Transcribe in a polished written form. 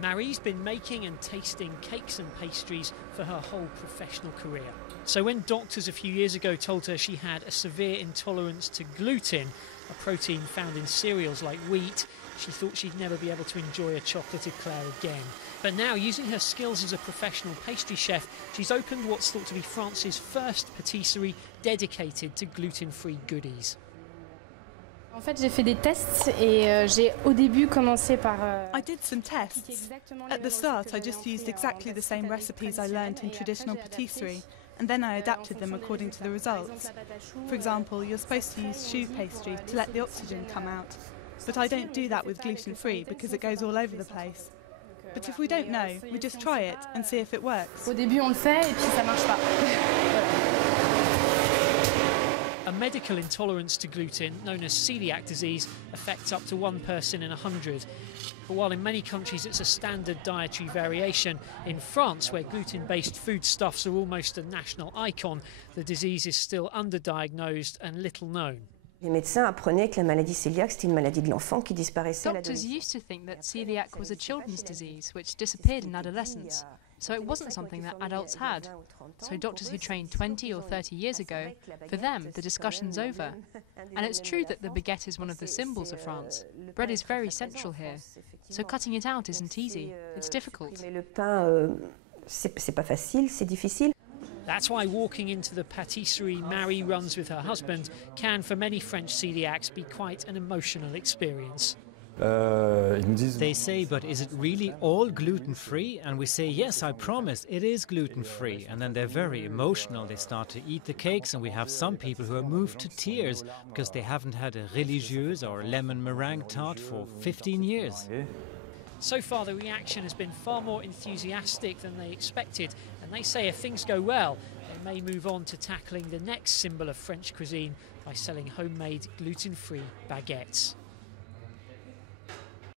Marie's been making and tasting cakes and pastries for her whole professional career. So when doctors a few years ago told her she had a severe intolerance to gluten, a protein found in cereals like wheat, she thought she'd never be able to enjoy a chocolate eclair again. But now, using her skills as a professional pastry chef, she's opened what's thought to be France's first patisserie dedicated to gluten-free goodies. En fait, j'ai fait des tests et j'ai au début commencé par. I did some tests. At the start, I just used exactly the same recipes I learned in traditional patisserie, and then I adapted them according to the results. For example, you're supposed to use choux pastry to let the oxygen come out, but I don't do that with gluten-free because it goes all over the place. But if we don't know, we just try it and see if it works. Au début, on le fait et puis ça marche pas. A medical intolerance to gluten, known as celiac disease, affects up to 1 person in 100. But while in many countries it's a standard dietary variation, in France, where gluten-based foodstuffs are almost a national icon, the disease is still underdiagnosed and little known. Les médecins apprenaient que la maladie cœliaque, c'était une maladie de l'enfant qui disparaissait à Doctors l'adolescence. used to think that celiac was a children's disease which disappeared in adolescence, so it wasn't something that adults had. So doctors who trained 20 or 30 years ago, for them the discussion's over. And it's true that the baguette is one of the symbols of France. Bread is very central here, so cutting it out isn't easy, it's difficult. Mais le pain, c'est pas facile, c'est difficile. That's why walking into the patisserie Marie runs with her husband can, for many French celiacs, be quite an emotional experience. They say, but is it really all gluten-free? And we say, yes, I promise, it is gluten-free. And then they're very emotional. They start to eat the cakes, and we have some people who are moved to tears because they haven't had a religieuse or lemon meringue tart for 15 years. So far, the reaction has been far more enthusiastic than they expected, and they say if things go well, they may move on to tackling the next symbol of French cuisine by selling homemade gluten-free baguettes.